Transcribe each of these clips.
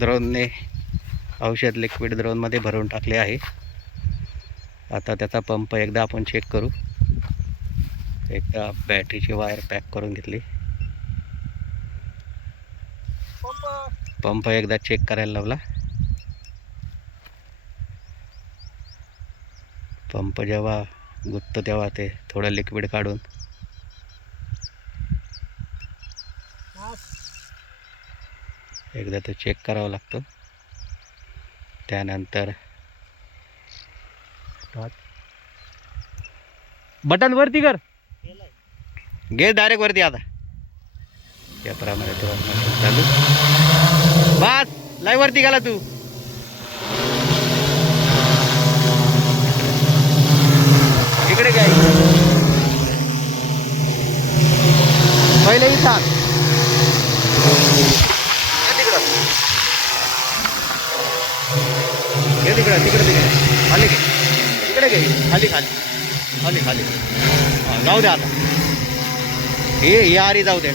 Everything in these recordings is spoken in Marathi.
द्रोणने औषध लिक्विड द्रोणमध्ये भरून टाकले आहे. आता त्याचा पंप एकदा आपण चेक करू. एकदा बॅटरीची वायर पॅक करून घेतली. पंप एकदा चेक करायला लावला. पंप जेव्हा गुत्त तेव्हा ते थोडं लिक्विड काढून. एकदा तो चेक करावं लागतो. त्यानंतर बटन वरती कर. घे डायरेक्ट वरती आता. त्याप्रमाणे तो चालू. बस लाईव्ह वरती गेला तू. इकडे काय पहिले इथं घे तिकडं तिकडं तिकडे. खाली घे. तिकडे घे. खाली खाली. खाली खाली. जाऊ दे आता. हे आरी जाऊ दे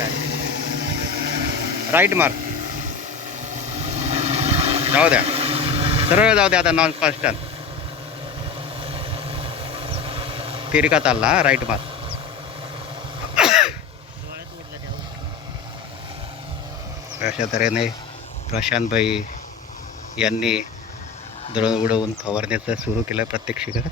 राईट मार. जाऊ द्या. सरळ जाऊ द्या आता नॉन कॉन्स्टंट तिरका चालला राईट मार. अशा तऱ्हेने प्रशांतभाई यांनी दळण उडवून फवारण्याचं सुरू केलं प्रत्येक शिखर